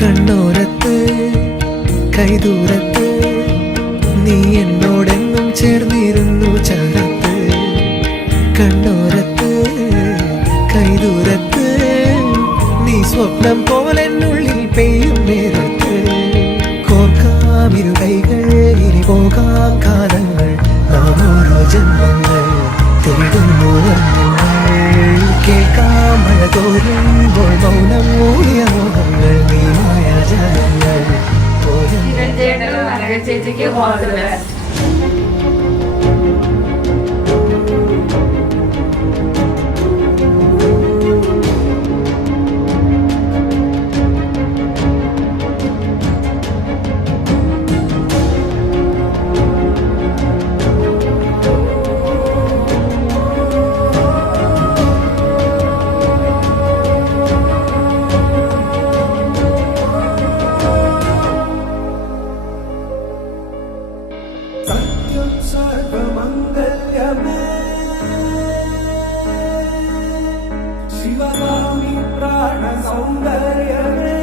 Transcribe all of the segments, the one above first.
കണ്ണോരത്ത് കൈദൂരത്ത് നീ എന്നോടെന്നും ചേർന്നിരുന്നു ചാരത്ത്. കണ്ണോരത്ത് കൈദൂരത്ത് നീ സ്വപ്നം പോലെന്നുള്ളിൽ പെയ്യും നേരത്ത്. കോർക്കാം ഇരു കൈകൾ, ഇനി പോകാം കാലങ്ങൾ, നാം ഓരോ ജന്മങ്ങൾ തേടുന്നു വർണ്ണങ്ങൾ. കേൾക്കാം മഴ തോരുമ്പോൾ മൗനം മൂടിയ മോഹങ്ങൾ, നീ മായാജാലങ്ങൾ ചേച്ചിക്ക് സർവമംഗല്യമേ ശിവകാമി പ്രാണ സൗന്ദര്യമേ.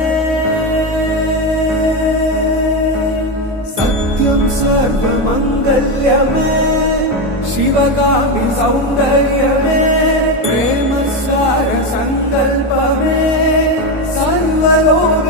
സത്യം സർവമംഗല്യമേ ശിവകാമി സൗന്ദര്യമേ. പ്രേമസാര സങ്കൽപ്പമേ സർവലോക